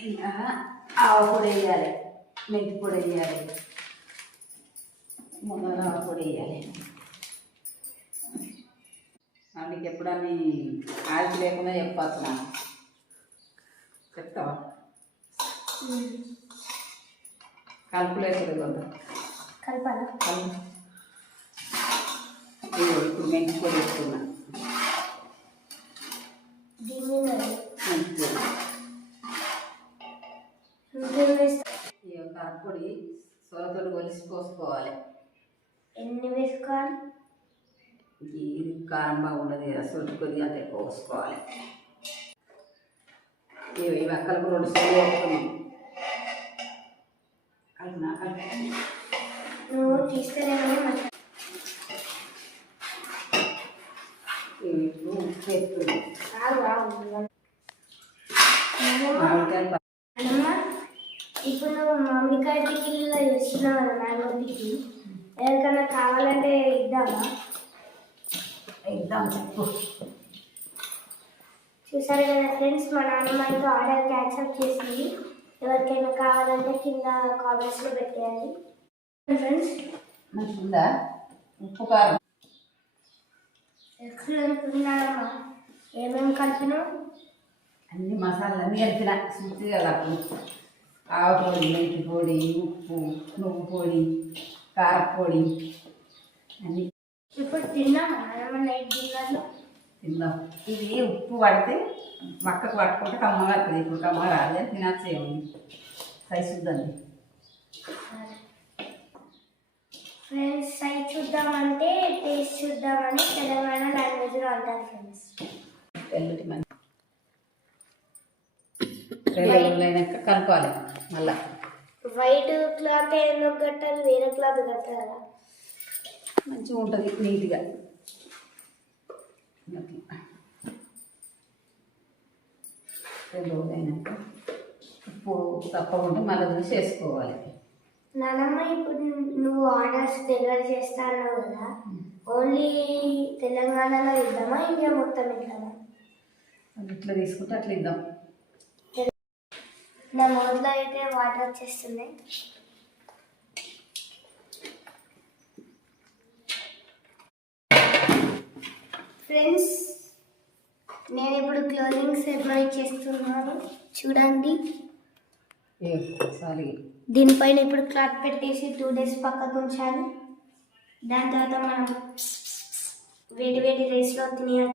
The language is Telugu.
ఇంకా ఆవ పొడి వేయాలి, మెంతి పొడి వేయాలి, ముందర ఆవ పొడి వేయాలి. అందుకే ఎప్పుడన్నీ ఆయిల్ లేకుండా చెప్పచ్చు నాకు చెప్తావా? కలుపులేదు కొంత కలపాలా? ఇప్పుడు మెంతి పొడి వేస్తున్నా. కరపొడి సొరతోటి కొలిసి పోసుకోవాలి. ఎన్ని వేసుకోవాలి? ఇది కారం బాగుండదు కదా, సొంటి కొద్దిగా అంత ఎక్కువ పోసుకోవాలి. ఇవి అక్కలకు 2 సార్లు వేసుకున్నాం. కలిపినా నువ్వు తీసుకునేమో ఉప్పు వేస్తుంది. ఇప్పుడు నువ్వు మామిడికాయ టిక్కీలో చేస్తున్నావు కదా, మ్యాంగో టిక్కీ. ఎవరికన్నా కావాలంటే ఇద్దామా? ఇద్దాం, చెప్పు. చూసారు కదా ఫ్రెండ్స్, మా నాన్నమ్మతో ఆర్డర్ క్యాన్సిల్ చేసింది. ఎవరికైనా కావాలంటే కింద కామెంట్స్లో పెట్టేయాలి ఫ్రెండ్స్. మంచిగా ఉప్పు కారం ఎక్కడున్నాడమ్మా? ఏమేమి కలిపినావు? అన్ని మసాలాలన్నీ కలిపిన సూచి కదా. అప్పుడు ఆవపొడి, మెంతి పొడి, ఉప్పు, నువ్వు పొడి, కారపొడి అన్నీ. ఇప్పుడు తిన్నామా నైట్ డిన్నర్లో? తిందాం. ఇది ఉప్పు పడితే మక్కకు పట్టుకుంటే కమ్మగా అవుతుంది. ఇప్పుడు కమ్మగా రాదు, తినచ్చేయండి. సైజ్ చూద్దండి ఫ్రెండ్స్. సైజ్ చూద్దామంటే టేస్ట్ చూద్దామని తెలంగాణ లాంగ్వేజ్లో అంటారు ఫ్రెండ్స్. తెల్లటి మంచి అయినాక కలపాలి. మళ్ళా వైట్ క్లాత్ ఎందుకు కట్టాలి? వేరే క్లాత్ కట్టాలా? మంచిగా ఉంటుంది నీట్గా. అయినాక ఉప్పు తప్పకుండా మళ్ళీ చూసి వేసుకోవాలి. నానమ్మ, ఇప్పుడు నువ్వు ఆర్డర్స్ డెలివరీ చేస్తా అన్నావు కదా, ఓన్లీ తెలంగాణలో ఇద్దామా, ఇండియా మొత్తం ఇద్దామా? ఇట్లా తీసుకుంటే అట్లా ఇద్దాం. నా నోట్లో అయితే వాటర్ వచ్చేస్తున్నాయి. ఫ్రెండ్స్, నేను ఇప్పుడు క్లోజింగ్ సెరమనీ చేస్తున్నాను, చూడండి. దీనిపైన ఇప్పుడు క్లాత్ పెట్టేసి 2 days పక్కకు ఉంచాలి. దాని తర్వాత మనం వేడి వేడి రైస్లో తినేయాలి.